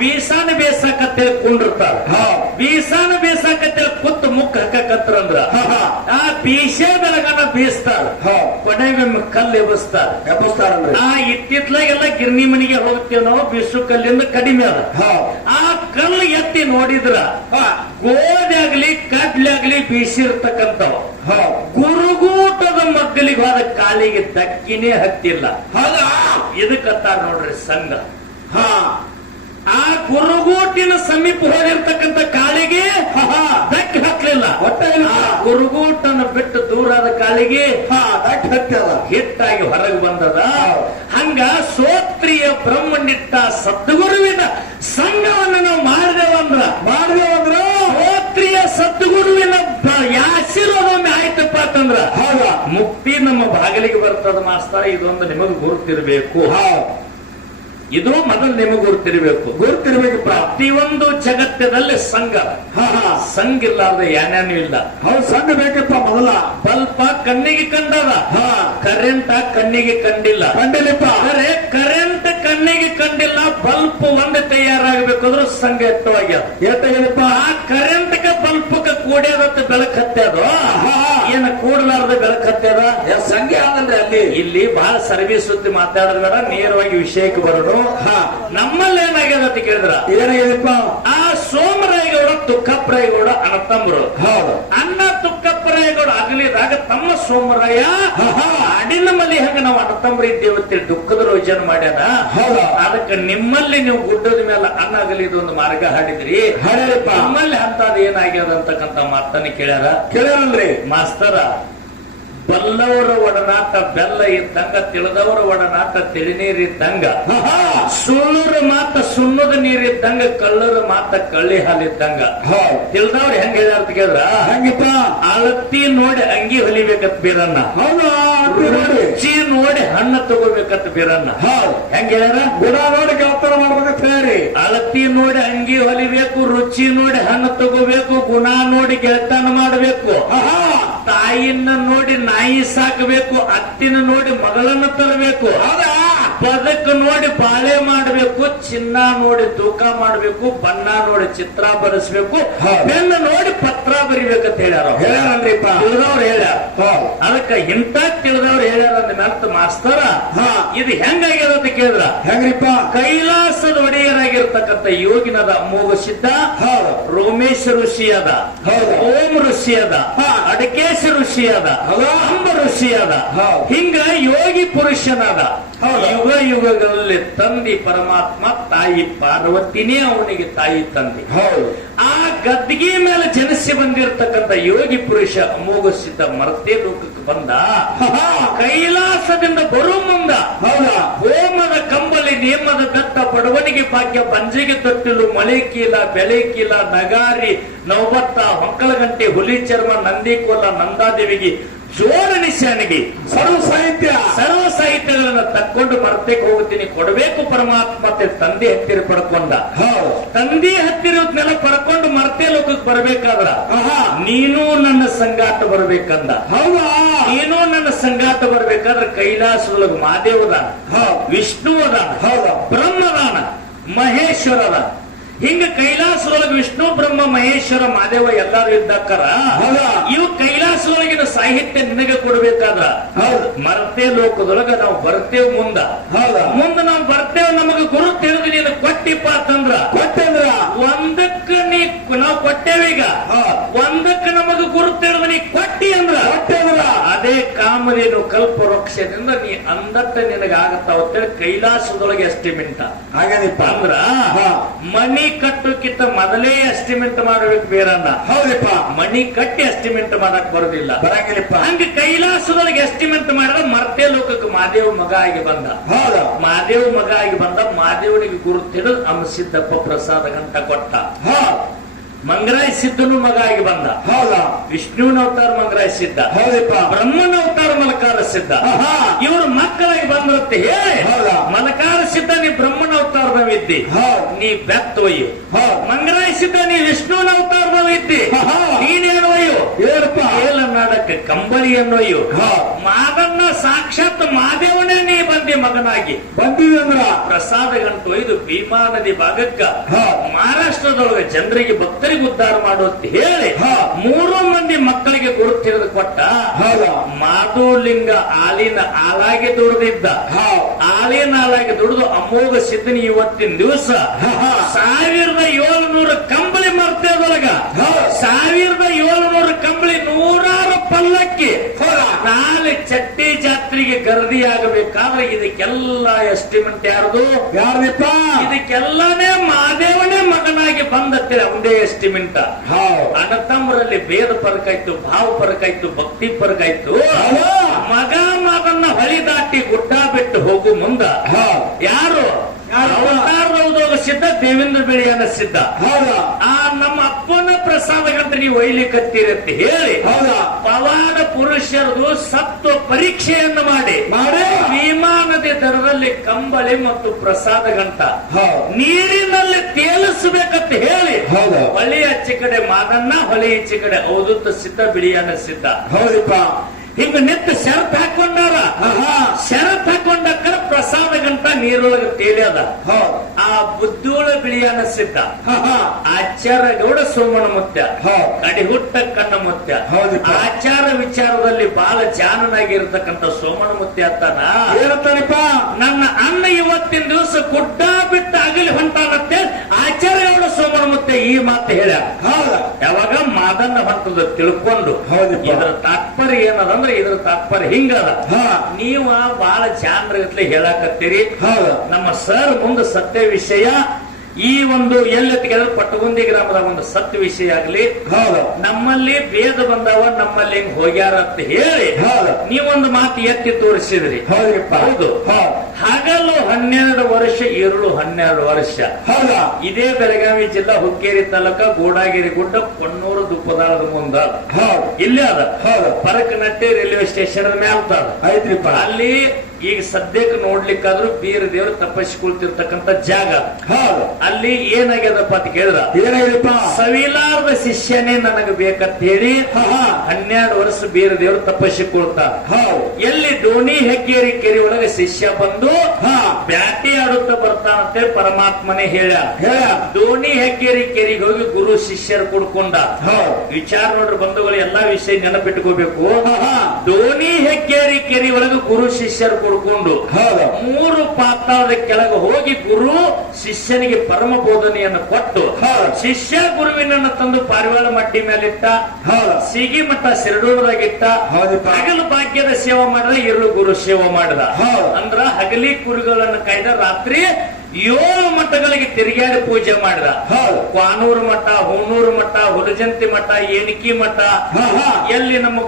ಬೀಸಾನ ಬೇಸಾಕತ್ತೇಳಿ ಕುಂಡಿರ್ತಾರ. ಬೀಸಾನ ಬೇಸಾಕತ್ತೇಳಿ ಕುತ್ತು ಮುಕ್ಕ ಹಾಕಕತ್ತರಂದ್ರ ಆ ಬೀಸೆ ಬೆಳಗನ ಬೀಸ್ತಾರ, ಕೊನೆಗೆ ಕಲ್ಲು ಎಬ್ಬಿಸ್ತಾರ. ಆ ಇತ್ತಿತ್ಲಾಗೆಲ್ಲ ಗಿರ್ನಿ ಮನೆಗೆ ಹೋಗ್ತೇವೆ ನಾವು, ಬೀಸು ಕಲ್ಲಿಂದ ಕಡಿಮೆ ಅದ. ಆ ಕಲ್ಲು ಎತ್ತಿ ನೋಡಿದ್ರ ಗೋಧಿ ಆಗ್ಲಿ ಕಡ್ಲಿ ಆಗ್ಲಿ ಬೀಸಿರ್ತಕ್ಕಂಥವ ಗುರುಗೂಟದ ಮಗ್ಗಲಿಗೆ ಹೋದ ಕಾಲಿಗೆ ದಕ್ಕಿನೇ ಹತ್ತಿಲ್ಲ. ಇದಕ್ಕತ್ತಾರ ನೋಡ್ರಿ ಸಂಘ. ಆ ಗುರುಗೂಟಿನ ಸಮೀಪ ಹೋಗಿರ್ತಕ್ಕಂಥ ಕಾಳಿಗೆ ದಕ್ಕಿ ಹತ್ತಲಿಲ್ಲ. ಗುರುಗೂಟನ್ನು ಬಿಟ್ಟು ದೂರಾದ ಕಾಳಿಗೆ ದಕ್ಕಿ ಹತ್ತದ, ಹಿಟ್ಟಾಗಿ ಹೊರಗೆ ಬಂದದ. ಹಂಗ ಸೋತ್ರಿಯ ಬ್ರಹ್ಮನಿಟ್ಟ ಸದ್ಗುರುವಿನ ಸಂಘವನ್ನು ನಾವು ಮಾಡಿದೇವಂದ್ರ ಸೋತ್ರಿಯ ಸದ್ಗುರುವಿನ ಆಶೀರ್ವಾದೊಮ್ಮೆ ಆಯ್ತಪ್ಪ ಅಂತಂದ್ರ ಮುಕ್ತಿ ನಮ್ಮ ಬಾಗಿಲಿಗೆ ಬರ್ತದ ಮಾಸ್ತರ. ಇದೊಂದು ನಿಮಗೆ ಗುರುತಿರ್ಬೇಕು. ಇದು ಮೊದಲು ನಿಮಗೆ ಗುರುತಿರ್ಬೇಕು. ಪ್ರತಿಯೊಂದು ಜಗತ್ತದಲ್ಲಿ ಸಂಘ. ಸಂಘ ಇಲ್ಲಾರ್ದ ಏನೇನು ಇಲ್ಲ. ಸಂಘ ಬೇಕಪ್ಪ. ಮೊದಲ ಬಲ್ಪ ಕಣ್ಣಿಗೆ ಕಂಡದ, ಕರೆಂಟ್ ಕಣ್ಣಿಗೆ ಕಂಡಿಲ್ಲ. ಕರೆಂಟ್ ಕಣ್ಣಿಗೆ ಕಂಡಿಲ್ಲ, ಬಲ್ಪ್ ಒಂದು ತಯಾರಾಗಬೇಕಾದ್ರೂ ಸಂಘ ಎತ್ತವಾಗ್ಯದ. ಆ ಕರೆಂಟ್ ಬಲ್ಪ್ ಕೂಡ್ಯದತ್ತ ಬೆಳಕ್ ಹತ್ತದ, ಏನ ಕೂಡಲಾರ್ದ ಬೆಳಕ್ ಹತ್ತದ ಸಂಘ ಆದಂದ್ರೆ ಅಲ್ಲಿ ಇಲ್ಲಿ ಬಹಳ ಸರ್ವಿಸ್ ಸುದ್ದಿ ಮಾತಾಡೋದ್ ಬೇಡ, ನೇರವಾಗಿ ವಿಷಯಕ್ಕೆ ಬರೋದು. ನಮ್ಮಲ್ಲಿ ಏನಾಗ್ಯದ ಅಂತ ಕೇಳಿದ್ರ, ಏನಾಗ್ಯದಪ್ಪ? ಆ ಸೋಮರಾಯಗೌಡ ತುಕ್ಕಪ್ಪರಾಯಗೌಡ ಅಣ್ಣತಮ್ಮರು. ಅಣ್ಣ ತುಕ್ಕಪ್ಪರಾಯಗೌಡ ಅಗಲಿದಾಗ ತಮ್ಮ ಸೋಮರಾಯ ಅಡಿನ ಮಲ್ಲಿ ಹಂಗ ನಾವು ಅಣ್ಣತಮ್ಮರು ಇದ್ದೇವತ್ತೇಳಿ ದುಃಖದ ಯೋಜನೆ ಮಾಡ್ಯಾನ. ಅದಕ್ಕೆ ನಿಮ್ಮಲ್ಲಿ ನೀವು ಗುಡ್ಡದ ಮೇಲೆ ಅನ್ನ ಅಗಲಿದ ಒಂದು ಮಾರ್ಗ ಹಾಡಿದ್ರಿ. ನಿಮ್ಮಲ್ಲಿ ಅಂತದ ಏನಾಗ್ಯದ ಅಂತಕ್ಕಂತ ಮಾತನ್ನ ಕೇಳ್ಯಾರಲ್ರಿ ಮಾಸ್ತರ. ಬಲ್ಲವರ ಒಡನಾಟ ಬೆಲ್ಲ ಇದ್ದಂಗ, ತಿಳಿದವರ ಒಡನಾಟ ತಿಳಿನೀರಿದ್ದಂಗ, ಸುಳ್ಳರ ಮಾತ ಸುಣ್ಣದ ನೀರಿದ್ದಂಗ, ಕಳ್ಳರ ಮಾತ ಕಳ್ಳಿ ಹಾಲಿದ್ದಂಗ. ತಿಳಿದವ್ರು ಹೆಂಗ ಹೇಳ್ಯಾರ ಅಂತ ಕೇಳಿದ್ರ, ಹಂಗಿಪ್ಪ ಅಳತಿ ನೋಡಿ ಅಂಗಿ ಹೊಲಿಬೇಕತ್ ಬೀರನ್ನ, ರುಚಿ ನೋಡಿ ಹಣ್ಣ ತಗೋಬೇಕತ್ ಬೀರನ್ನ. ಹೆಂಗ ಹೇಳ್ಯಾರ? ಗುಣ ನೋಡಿ ಕೆಲಸ ಮಾಡ್ಬೇಕಂತ ಹೇಳಿ. ಅಳತಿ ನೋಡಿ ಅಂಗಿ ಹೊಲಿಬೇಕು, ರುಚಿ ನೋಡಿ ಹಣ್ಣು ತಗೋಬೇಕು, ಗುಣ ನೋಡಿ ಗೆಳತನ ಮಾಡಬೇಕು, ತಾಯಿನ ನೋಡಿ ನಾಯಿ ಸಾಕಬೇಕು, ಅತ್ತಿನ ನೋಡಿ ಮಗಳನ್ನ ತರಬೇಕು, ಬದಕ್ ನೋಡಿ ಬಾಳೆ ಮಾಡಬೇಕು, ಚಿನ್ನ ನೋಡಿ ತೂಕ ಮಾಡಬೇಕು, ಬಣ್ಣ ನೋಡಿ ಚಿತ್ರ ಬರೆಸಬೇಕು, ಬೆನ್ನ ನೋಡಿ ಪತ್ರ ಬರಿಬೇಕಂತ ಹೇಳ್ಯಾರ ಹೇಳ್ಯಾರನ್ರಿಪ್ಪ. ತಿಳಿದವ್ರು ಹೇಳ್ಯಾರ. ಹೌದು. ಅದಕ್ಕ ಇಂತ ತಿಳಿದವ್ರು ಹೇಳ್ಯಾರ ಅಂದ ಮ್ಯಾಲ ಮಾಸ್ತರ ಇದು ಹೆಂಗಾಗ್ಯದ ಅಂತ ಕೇಳಿದ್ರ ಹೆಂಗ್ರಿಪ್ಪ? ಕೈಲಾಸದ ಒಡೆಯರಾಗಿರ್ತಕ್ಕಂಥ ಯೋಗಿನದ ಅಮೋಘ ಸಿದ್ಧ, ಹೌದು. ರೋಮೇಶ ಋಷಿ ಅದ, ಹೌದು. ಓಂ ಋಷಿ ಅದ, ಅಡಕೇಶ ಋಷಿ ಅದ, ಹೌದು. ಅಂಬ ಋಷಿ ಅದ. ಹೌದು. ಹಿಂಗ ಯೋಗಿ ಪುರುಷನಾದ. ಹೌದು. ಯುಗ ಯುಗಗಳಲ್ಲಿ ತಂದಿ ಪರಮಾತ್ಮ ತಾಯಿ ಪಾರ್ವತಿನೇ ಅವನಿಗೆ ತಾಯಿ ತಂದೆ. ಹೌದು. ಆ ಗದ್ದಿಗೆ ಮೇಲೆ ಜನಿಸಿ ಬಂದಿರತಕ್ಕಂಥ ಯೋಗಿ ಪುರುಷ ಅಮೋಘ ಸಿದ್ಧ ಮರ್ತೆ ಲೋಕಕ್ಕೆ ಬಂದ. ಕೈಲಾಸದಿಂದ ಬರೋ ಮುಂದ ಹೌದಾ? ಹೋಮದ ಕಂಬಳಿ ನೇಮದ ದತ್ತ ಬಡವನಿಗೆ ಭಾಗ್ಯ ಬಂಜಿಗೆ ತೊಟ್ಟಿಲು ಮಳೆ ಕೀಲ ಬೆಳೆ ಕೀಲ ನಗಾರಿ ನವಬತ್ತ ಹೊಕ್ಕಳಗಂಟೆ ಹುಲಿ ಚರ್ಮ ನಂದಿಕೋಲ ನಂದಾದೇವಿಗೆ ಜೋರ ನಿಶಾನಿಗೆ ಸರ್ವ ಸಾಹಿತ್ಯಗಳನ್ನ ತಕ್ಕೊಂಡು ಮರ್ತಕ್ಕೆ ಹೋಗ್ತೀನಿ ಕೊಡಬೇಕು ಪರಮಾತ್ಮ ಅಂತ ತಂದೆ ಹತ್ತಿರ ಪಡ್ಕೊಂಡ. ಹೌದು. ತಂದೆ ಹತ್ತಿರನೆಲ್ಲ ಪಡ್ಕೊಂಡು ಮರ್ತೆ ಲೋಕಕ್ಕೆ ಬರ್ಬೇಕಾದ್ರ ಆಹಾ. ನೀನು ನನ್ನ ಸಂಗಾಟ ಬರ್ಬೇಕಂದ. ಹೌದಾ? ನೀನು ನನ್ನ ಸಂಗಾಟ ಬರ್ಬೇಕಾದ್ರೆ ಕೈಲಾಸದೊಳಗೆ ಮಹಾದೇವದಾನ, ಹೌದು. ವಿಷ್ಣುವದಾನ, ಹೌದು. ಬ್ರಹ್ಮದಾನ, ಮಹೇಶ್ವರದ. ಹಿಂಗ ಕೈಲಾಸದೊಳಗೆ ವಿಷ್ಣು ಬ್ರಹ್ಮ ಮಹೇಶ್ವರ ಮಹಾದೇವ ಎಲ್ಲಾರು ಇದ್ದಾಕರ ಹೌದಾ? ಇವು ಕೈಲಾಸದೊಳಗಿನ ಸಾಹಿತ್ಯ ನಿನಗೆ ಕೊಡ್ಬೇಕಾದ್ರ ಹೌದು. ಮರತೆ ಲೋಕದೊಳಗ ನಾವು ಬರ್ತೇವ್ ಮುಂದ. ಹೌದಾ? ಮುಂದ ನಾವು ಬರ್ತೇವ್ ನಮಗ ಗುರು ತಿಳಿದು ನೀನು ಕೊಟ್ಟಿಪ್ಪ ಅಂತಂದ್ರ ಕೊಟ್ಟಂದ್ರ ಒಂದಕ್ಕ ನೀ ನಾವು ಕೊಟ್ಟೇವೀಗ ಒಂದಕ್ಕ ನಮಗ ಗುರು ತಿಳಿದು ನೀ ಕೊಟ್ಟಿ ಅಂದ್ರ ಕೊಟ್ಟಂದ್ರ ಅದೇ ಕಾಮಧೇನು ಕಲ್ಪ ವೃಕ್ಷದಿಂದ ನೀ ಅಂದಟ್ಟ ನಿನಗಾಗತ್ತಾವ ಅಂತೇಳಿ ಕೈಲಾಸದೊಳಗೆ ಎಸ್ಟಿಮೆಂಟ್ ಹಾಗೇನಿಪ್ಪ ಅಂದ್ರ ಮನಿ ಕಟ್ಟೋಕ್ಕಿಂತ ಮೊದಲೇ ಎಸ್ಟಿಮೇಟ್ ಮಾಡಬೇಕು ಬೇರನ್ನ. ಹೌದಪ್ಪ. ಮನಿ ಕಟ್ಟಿ ಎಸ್ಟಿಮೇಟ್ ಮಾಡಕ್ ಬರೋದಿಲ್ಲ, ಬರಂಗಿಲ್ಲಪ್ಪ. ಹಂಗ ಕೈಲಾಸದೊಳಗೆ ಎಸ್ಟಿಮೇಟ್ ಮಾಡಿದ್ರೆ ಮರ್ತೆ ಲೋಕಕ್ಕೆ ಮಹಾದೇವ್ ಮಗ ಆಗಿ ಬಂದ. ಹೌದಾ? ಮಹಾದೇವ್ ಮಗ ಆಗಿ ಬಂದ. ಮಹಾದೇವನಿಗೆ ಗುರು ತಿಳಿದು ಸಿದ್ದಪ್ಪ ಪ್ರಸಾದ ಗಂಟ ಕೊಟ್ಟ. ಮಂಗರಾಯ ಸಿದ್ಧನು ಮಗ ಆಗಿ ಬಂದ. ಹೌದಾ? ವಿಷ್ಣುವಿನ ಅವತಾರ ಮಂಗರಾಯ ಸಿದ್ಧ, ಹೌದಪ್ಪ. ಬ್ರಹ್ಮನ ಅವತಾರ ಮಲಕಾರ ಸಿದ್ಧ. ಇವರು ಮಕ್ಕಳಾಗಿ ಬಂದ್ರತ್ತೆ ಹೇಳಿ ಹೌದಾ? ಮಲಕಾರ ಸಿದ್ಧ ನೀ ಬ್ರಹ್ಮನ ಅವತಾರದವಿದ್ದಿ, ನೀ ಬೆತ್ತೊಯ್ಯು. ಮಂಗರಾಯ ಸಿದ್ಧ ನೀ ವಿಷ್ಣುವಿನ ಅವತಾರದವಿದ್ದಿ, ನೀನೇನೊಯ್ಯು ಏನಪ್ಪ? ಏಲನಾಡಕ್ಕೆ ಕಂಬಳಿಯನ್ನೊಯ್ಯು. ಮಾದನ್ನ ಸಾಕ್ಷಾತ್ ಮಾದೇವನೇ ನೀ ಬಂದಿ ಮಗನಾಗಿ ಬಂದಿದಂದ್ರ ಪ್ರಸಾದ ಗಂಟು ಒಯ್ದು ಭೀಮಾ ನದಿ ಭಾಗಕ್ಕ ಮಹಾರಾಷ್ಟ್ರದೊಳಗೆ ಜನರಿಗೆ ಭಕ್ತರಿಗೆ ಉದ್ಧಾರ ಮಾಡುತ್ತ ಹೇಳಿ 3 ಮಂದಿ ಮಕ್ಕಳಿಗೆ ಗುರು ತಿಳಿದು ಕೊಟ್ಟ. ಮಾಧುಲಿಂಗ ಆಲಿನ ಆಳಾಗಿ ದುಡಿದಿದ್ದ. ಆಲಿನ ಆಳಾಗಿ ದುಡಿದು ಅಮೋಘ ಸಿದ್ಧನ ಇವತ್ತಿನ ದಿವಸ 1700 ಕಂಬಳಿ ಮರ್ತೇದೊಳಗ 1700 ಕಂಬಳಿ 100 ಪಲ್ಲಕ್ಕಿ ನಾಳೆ ಚಟ್ಟಿ ಜಾತ್ರೆಗೆ ಗರ್ದಿ ಆಗಬೇಕಾದ್ರೆ ಇದಕ್ಕೆಲ್ಲ ಎಸ್ಟಿಮೇಟ್ ಯಾರ್ದಪ್ಪ? ಇದಕ್ಕೆಲ್ಲಾನೇ ಮಹಾದೇವನೇ ಮಗನಾಗಿ ಬಂದತ್ತಿರ ಒಂದೇ ಎಸ್ಟಿಮೇಟ್. ಅಣ್ಣ ತಮ್ಮರಲ್ಲಿ ಭೇದ ಫರಕ ಆಯ್ತು, ಭಾವ ಫರಕ ಆಯ್ತು, ಭಕ್ತಿ ಫರಕ ಆಯ್ತು. ಮಗ ಮಗನ್ನ ಹೊಳಿ ದಾಟಿ ಗುಡ್ಡ ಬಿಟ್ಟು ಹೋಗು ಮುಂದ ಯಾರು ಅವತಾರದೌದೋಗ ಸಿದ್ಧ, ದೇವೇಂದ್ರ ಬೆಳೆಯನ್ನ ಸಿದ್ಧ. ಆ ನಮ್ಮ ಅಪ್ಪನ ಪ್ರಸಾದ ಗಂಟೆ ನೀವು ಒಯ್ಲಿಕ್ಕತ್ತೀರಿ ಅಂತ ಹೇಳಿ ಪವಾಡ ಪುರುಷರದು ಸತ್ವ ಪರೀಕ್ಷೆಯನ್ನು ಮಾಡಿ ಭೀಮಾ ನದಿ ದರದಲ್ಲಿ ಕಂಬಳಿ ಮತ್ತು ಪ್ರಸಾದ ಗಂಟ ನೀರಿನಲ್ಲಿ ತೇಲಿಸಬೇಕಂತ ಹೇಳಿ ಹೊಳೆ ಆಚೆ ಕಡೆ ಮಾದನ್ನ, ಹೊಳೆ ಈಚೆ ಕಡೆ ಅವಧೂತ ಸಿದ್ಧ, ಬಿಳಿಯನ್ನ ಸಿದ್ಧ. ಹೌದಪ್ಪ. ಹಿಂಗ ನಿಂತು ಶರತ್ ಹಾಕೊಂಡಾರ. ಶರತ್ ಹಾಕೊಂಡಕ್ಕರ ಪ್ರಸಾದ ಗಂಟ ನೀರೊಳಗೆ ತೇಲ್ಯದ. ಆ ಬುದ್ಧೋಳ ಬಿಳಿಯನ್ನ ಸಿದ್ಧ, ಆಚಾರ ಗೌಡ ಸೋಮನ ಮುತ್ಯ, ಕಡಿಹುಟ್ಟ ಕಣ್ಣ ಮುತ್ಯ. ಆಚಾರ ವಿಚಾರದಲ್ಲಿ ಬಹಳ ಜಾನನಾಗಿರ್ತಕ್ಕಂಥ ಸೋಮನ ಮುತ್ಯ ಅತ್ತಾನ ಹೇಳ್ತಾನಪ್ಪ, ನನ್ನ ಅನ್ನ ಇವತ್ತಿನ ದಿವಸ ಗುಡ್ಡ ಬಿಟ್ಟು ಅಗಲಿ ಹೊಂಟಾನತ್ತೆ ಆಚಾರ ಗೌಡ ಸೋಮನ ಮುತ್ಯ ಈ ಮಾತು ಹೇಳ್ಯ. ಯಾವಾಗ ಮಾದನ್ನ ಹೊಂಟದ ತಿಳ್ಕೊಂಡು ಇದರ ತಾತ್ಪರ್ಯ ಏನದಂದ್ರೆ ಇದ್ರ ತಾತ್ಪರ್ಯ ಹಿಂಗದ. ನೀವ ಬಹಳ ಜಾನರಗತ್ಲೆ ಹೇಳಾಕತ್ತೀರಿ. ನಮ್ಮ ಸರ್ ಮುಂದೆ ಸತ್ಯ ವಿಷಯ ಈ ಒಂದು ಎಲ್ಲತ್ತಿಗೆ ಪಟ್ಟಗುಂದಿ ಗ್ರಾಮದ ಒಂದು ಸತ್ಯ ವಿಷಯ ಆಗಲಿ, ನಮ್ಮಲ್ಲಿ ಭೇದ ಬಂದವ ನಮ್ಮಲ್ಲಿ ಹೆಂಗ್ ಹೋಗ್ಯಾರ ಅಂತ ಹೇಳಿ ನೀವೊಂದು ಮಾತು ಎತ್ತಿ ತೋರಿಸಿದ್ರಿ. ಹೌದು. ಹಗಲು 12 ವರ್ಷ, ಇರುಳು 12 ವರ್ಷ. ಇದೇ ಬೆಳಗಾವಿ ಜಿಲ್ಲಾ ಹುಕ್ಕೇರಿ ತಾಲೂಕ ಗೋಡಾಗಿರಿ ಗುಡ್ಡ ಕೊಣ್ಣೂರು ದುಪ್ಪದಾಳದ ಮುಂದ ಇಲ್ಲೇ ಅದ. ಪರಕನಟ್ಟಿ ರೈಲ್ವೆ ಸ್ಟೇಷನ್ ಮ್ಯಾಲ ಐತ್ರಿಪ್ಪ. ಅಲ್ಲಿ ಈಗ ಸದ್ಯಕ್ಕೆ ನೋಡ್ಲಿಕ್ಕಾದ್ರೂ ಬೀರ ದೇವರು ತಪಸ್ಸಿಕೊಳ್ತಿರ್ತಕ್ಕಂಥ ಜಾಗ. ಹೌದು. ಅಲ್ಲಿ ಏನಾಗ್ಯದಪ್ಪ ಅಂತ ಕೇಳಿದ್ರ, ಏನಾಗಿದಪ್ಪ? ಸವಿಲಾರದ ಶಿಷ್ಯನೇ ನನಗೆ ಬೇಕಂತ ಹೇಳಿ 12 ವರ್ಷ ಬೀರ ದೇವರು ತಪಸ್ಸಿಕೊಳ್ತಾರ. ಹೌದು. ಎಲ್ಲಿ ಡೋಣಿ ಹೆಗ್ಗೇರಿ ಕೆರೆ ಒಳಗೆ ಶಿಷ್ಯ ಬಂದು ಬ್ಯಾಟಿ ಆಡುತ್ತಾ ಬರ್ತಾನಂತೆ ಪರಮಾತ್ಮನೇ ಹೇಳ. ಡೋಣಿ ಹೆಗ್ಗೇರಿ ಕೆರೆಗೆ ಹೋಗಿ ಗುರು ಶಿಷ್ಯರು ಕುಡ್ಕೊಂಡ. ವಿಚಾರ ನೋಡ್ರಿ ಬಂಧುಗಳು, ಎಲ್ಲಾ ವಿಷಯ ನೆನಪಿಟ್ಕೋಬೇಕು. ಡೋಣಿ ಹೆಗ್ಗೇರಿ ಕೆರೆ ಒಳಗೆ ಗುರು ಶಿಷ್ಯರು ಕುಡ್ಕೊಂಡು 3 ಪಾತಾಳದ ಕೆಳಗೆ ಹೋಗಿ ಗುರು ಶಿಷ್ಯನಿಗೆ ಪರಮ ಬೋಧನೆಯನ್ನು ಕೊಟ್ಟು ಶಿಷ್ಯ ಗುರುವಿನನ್ನು ತಂದು ಪಾರಿವಾಳ ಮಟ್ಟಿ ಮೇಲಿಟ್ಟ, ಸಿಗಿ ಮಠ ಸಿರಡೂರದಾಗಿಟ್ಟ. ಹಗಲು ಭಾಗ್ಯದ ಸೇವೆ ಮಾಡಿದ, ಇರುಳು ಗುರು ಸೇವೆ ಮಾಡಿದ. ಅಂದ್ರ ಹಗಲಿ ಕುರಿಗಳನ್ನು ಕಾಯ್ದ, ರಾತ್ರಿ 7 ಮಠಗಳಿಗೆ ತಿರುಗಾಡಿ ಪೂಜೆ ಮಾಡಿದ. ಕ್ವಾನೂರು ಮಠ, ಹೂನೂರು ಮಠ, ಹುಲಜಂತಿ ಮಠ, ಏನಿಕಿ ಮಠ, ಎಲ್ಲಿ ನಮ್ಮ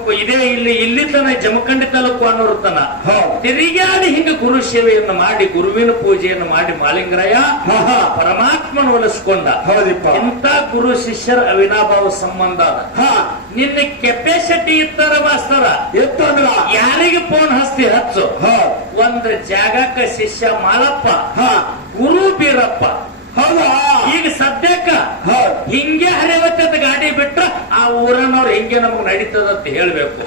ಇಲ್ಲಿ ತನ ಜಮಖಂಡಿ ತಾಲೂಕು ಕ್ವಾನೂರು ತನ ತಿರುಗಾಡಿ ಹಿಂಗ ಗುರು ಸೇವೆಯನ್ನು ಮಾಡಿ, ಗುರುವಿನ ಪೂಜೆಯನ್ನು ಮಾಡಿ ಮಾಲಿಂಗರಾಯ ಪರಮಾತ್ಮನ ಒಲಿಸ್ಕೊಂಡ. ಇಂಥ ಗುರು ಶಿಷ್ಯರ ಅವಿನಾಭಾವ ಸಂಬಂಧ. ನಿನ್ನ ಕೆಪಾಸಿಟಿ ಇತ್ತಾರ ಮಾಸ್ತರ ಎತ್ತಂದ್ರ ಯಾರಿಗೆ ಫೋನ್ ಹಸ್ತಿ ಹಚ್ಚು. ಒಂದ್ ಜಾಗಕ್ಕ ಶಿಷ್ಯ ಮಾಳಪ್ಪ, ಗುರು ಬೀರಪ್ಪ. ಹೌದಾ? ಈಗ ಸದ್ಯಕ್ಕ ಹಿಂಗೆ ಹರಿವತ್ತದ ಗಾಡಿ ಬಿಟ್ರ ಆ ಊರನವ್ರು ಹಿಂಗೆ ನಮಗ್ ನಡೀತದಂತ ಹೇಳ್ಬೇಕು.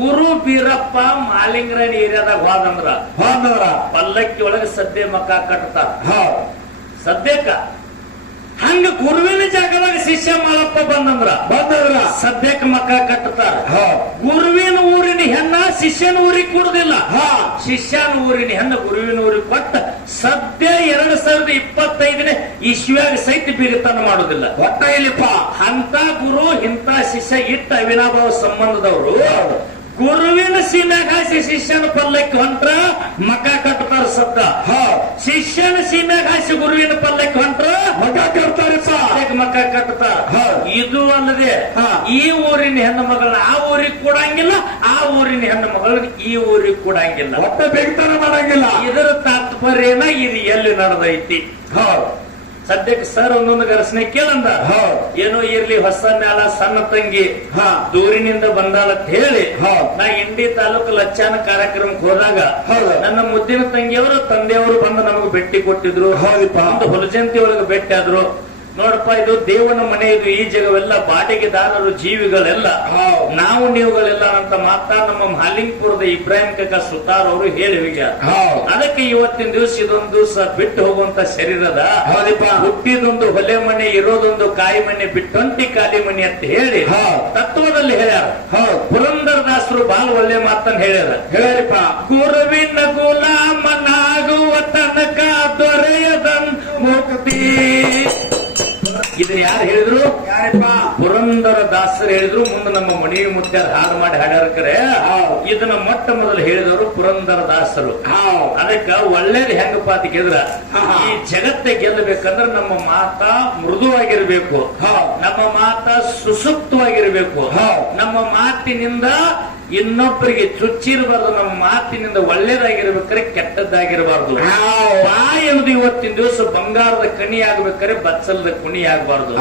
ಗುರು ಬೀರಪ್ಪ ಮಾಲಿಂಗರಾಯಣ ಏರಿಯಾದಾಗ ಹೋದಂದ್ರ ಪಲ್ಲಕ್ಕಿ ಒಳಗೆ ಸದ್ಯ ಮಕ್ಕ ಕಟ್ತಾರ. ಸದ್ಯಕ್ಕ ಹಂಗ ಗುರುವಿನ ಜಾಗದಾಗ ಶಿಷ್ಯ ಮಾಲಪ್ಪ ಬಂದ್ರ ಸದ್ಯಕ್ಕೆ ಮಕ್ಕ ಕಟ್ಟತಾರ. ಗುರುವಿನ ಊರಿನ ಹೆಣ್ಣ ಶಿಷ್ಯನ ಊರಿಗೆ ಕೊಡುದಿಲ್ಲ, ಶಿಷ್ಯನ ಊರಿನ ಹೆಣ್ಣ ಗುರುವಿನ ಊರಿಗೆ ಕೊಟ್ಟ ಸದ್ಯ 2025ನೇ ಇಸ್ವಿಯಾಗ ಸಹಿತ ಬೀಗತನ ಮಾಡುದಿಲ್ಲ. ಒಟ್ಟ ಇಲ್ಲಿಪ್ಪ ಅಂತ ಗುರು ಇಂಥ ಶಿಷ್ಯ ಇಟ್ಟ ಅವಿನಾಭಾವ ಸಂಬಂಧದವರು ಗುರುವಿನ ಸೀಮ್ಯಾಗ ಹಾಸಿ ಶಿಷ್ಯನ ಪಲ್ಲಕ್ಕಿ ಹೊಂಟ್ರ ಮಕ ಕಟ್ತಾರ. ಸದ್ದ ಶಿಷ್ಯನ ಸೀಮ್ಯಾಗ ಹಾಸಿ ಗುರುವಿನ ಪಲ್ಲಕ್ಕಿ ಹೊಂಟ್ರ ಮಕ ಕಟ್ತಾರೆ, ಮಕ ಕಟ್ತಾರ. ಇದು ಅಲ್ಲದೆ ಈ ಊರಿನ ಹೆಣ್ಣು ಮಗಳನ್ನ ಆ ಊರಿಗೆ ಕೊಡಂಗಿಲ್ಲ, ಆ ಊರಿನ ಹೆಣ್ಣು ಮಗಳನ್ನ ಈ ಊರಿಗೆ ಕೊಡಂಗಿಲ್ಲ. ಒಟ್ಟ ಬೇಗತನ ಮಾಡಂಗಿಲ್ಲ. ಇದರ ತಾತ್ಪರ್ಯನ ಇದು ಎಲ್ಲಿ ನಡೆದೈತಿ? ಸದ್ಯಕ್ಕೆ ಸರ್ ಒಂದೊಂದು ಘರ್ಷಣೆ ಕೇಳಂದ. ಏನೋ ಇರ್ಲಿ, ಹೊಸ ಮ್ಯಾಲ ಸಣ್ಣ ತಂಗಿ ದೂರಿನಿಂದ ಬಂದಾಲಂತ ಹೇಳಿ ನಾ ಇಂಡಿ ತಾಲೂಕು ಲಚ್ಚಾನ ಕಾರ್ಯಕ್ರಮಕ್ಕೆ ಹೋದಾಗ ನನ್ನ ಮುದ್ದಿನ ತಂಗಿಯವರು ತಂದೆಯವರು ಬಂದು ನಮಗೆ ಭೇಟಿ ಕೊಟ್ಟಿದ್ರು. ಒಂದು ಹುಲಜಂತಿ ಒಳಗೆ ಭೇಟಿ ಆದ್ರು. ನೋಡಪ್ಪ, ಇದು ದೇವನ ಮನೆ, ಇದು ಈ ಜಗವೆಲ್ಲ ಬಾಡಿಗೆದಾರರು ಜೀವಿಗಳೆಲ್ಲ, ನಾವು ನೀವುಗಳೆಲ್ಲ ಅಂತ ಮಾತಾ ನಮ್ಮ ಮಾಲಿಂಗಪುರದ ಇಬ್ರಾಹಿಂ ಕಕ್ಕ ಸುತಾರ್ ಅವರು ಹೇಳಿ ಹೋಗ್ಯಾರ. ಅದಕ್ಕೆ ಇವತ್ತಿನ ದಿವಸ ಇದೊಂದು ದಿವಸ ಬಿಟ್ಟು ಹೋಗುವಂತ ಶರೀರದ ಹುಟ್ಟಿದೊಂದು ಹೊಲೆ ಮನೆ, ಇರೋದೊಂದು ಕಾಯಿ ಮನೆ, ಬಿಟ್ಟೊಂಟಿ ಖಾಲಿ ಮನೆ ಅಂತ ಹೇಳಿ ತತ್ವದಲ್ಲಿ ಹೇಳ್ಯಾರ. ಪುರಂದರದಾಸರು ಬಾಲ್ ಒಳ್ಳೆ ಮಾತನ್ನ ಹೇಳ್ಯಾರಪ್ಪ. ಗುರುವಿನ ಗುಲಾಮನಾಗುವ ತನಕ ದೊರೆಯದನ್ ಮುಕ್ತಿ. ಇದನ್ನ ಯಾರು ಹೇಳಿದ್ರು? ಪುರಂದರ ದಾಸರು ಹೇಳಿದ್ರು. ಮುಂದೆ ನಮ್ಮ ಮಣಿವಿ ಮುತ್ಯಾರ ಹಾಡು ಮಾಡಿ ಹಾಡ್ಯಾರಕರೆ ಇದನ್ನ ಮೊಟ್ಟ ಮೊದಲು ಹೇಳಿದವರು ಪುರಂದರ ದಾಸರು. ಅದಕ್ಕ ಒಳ್ಳೇದು ಹೆಂಗಪ್ಪ ಅಂತ ಕೇಳಿದ್ರ, ಈ ಜಗತ್ತೆ ಗೆಲ್ಲಬೇಕಂದ್ರೆ ನಮ್ಮ ಮಾತ ಮೃದುವಾಗಿರ್ಬೇಕು, ನಮ್ಮ ಮಾತ ಸುಸೂಕ್ತವಾಗಿರ್ಬೇಕು, ನಮ್ಮ ಮಾತಿನಿಂದ ಇನ್ನೊಬ್ಬರಿಗೆ ಚುಚ್ಚಿರಬಾರ್ದು, ನಮ್ಮ ಮಾತಿನಿಂದ ಒಳ್ಳೇದಾಗಿರ್ಬೇಕಾದ್ರೆ ಕೆಟ್ಟದ್ದಾಗಿರಬಾರ್ದು. ಬಾಯಿ ಅನ್ನೋದು ಇವತ್ತಿನ ದಿವಸ ಬಂಗಾರದ ಕಣಿ ಆಗ್ಬೇಕಾದ್ರೆ ಬಚ್ಚಲದ ಕುಣಿ ಆಗಬಾರ್ದು.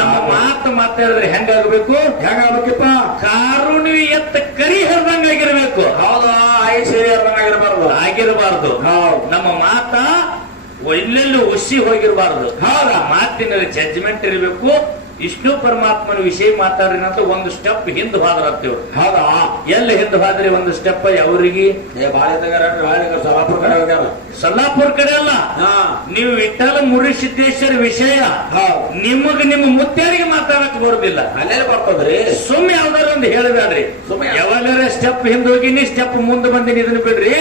ನಮ್ಮ ಮಾತು ಮಾತಾಡಿದ್ರೆ ಹೆಂಗಾಗಬೇಕು? ಹೆಂಗಾಗಬೇಕಪ್ಪ? ಕಾರುಣಿ ಎತ್ತ ಕರಿ ಹರಿದಂಗಾಗಿರ್ಬೇಕು. ಹೌದಾ? ಐಶ್ವರ್ಯ ಹರಿದಂಗಾಗಿರಬಾರ್ದು, ಆಗಿರಬಾರ್ದು. ನಮ್ಮ ಮಾತ ಎಲ್ಲೆಲ್ಲೂ ಉಸಿ ಹೋಗಿರಬಾರ್ದು. ಮಾತಿನಲ್ಲಿ ಜಡ್ಜ್ಮೆಂಟ್ ಇರಬೇಕು. ವಿಷ್ಣು ಪರಮಾತ್ಮನ ವಿಷಯ ಮಾತಾಡ್ರಿನಂತ ಒಂದು ಸ್ಟೆಪ್ ಹಿಂದ್ ಹೋದ್ರತ್ತೇವ್ರು. ಹೌದಾ? ಎಲ್ಲಿ ಹಿಂದ್ ಹೋದ್ರಿ? ಒಂದು ಸ್ಟೆಪ್ ಅವ್ರಿಗೆ ಸೊಲ್ಲಾಪುರ ಕಡೆ ಅಲ್ಲ, ನೀವು ವಿಠಲ ಮುರಿ ಸಿದ್ದೇಶ್ವರ ವಿಷಯ ನಿಮ್ಮ ಮುತ್ಯಾರಿಗೆ ಮಾತಾಡಕ್ ಬರುದಿಲ್ಲ. ಅಲ್ಲೇ ಬರ್ತದ್ರಿ. ಸುಮ್ ಯಾವ್ದಾರ ಒಂದು ಹೇಳಬೇಡ್ರಿ. ಯಾವಾಗಾರ ಸ್ಟೆಪ್ ಹಿಂದ್ ಹೋಗಿನಿ, ಸ್ಟೆಪ್ ಮುಂದೆ ಬಂದಿನಿ, ಇದನ್ನ ಬಿಡ್ರಿ.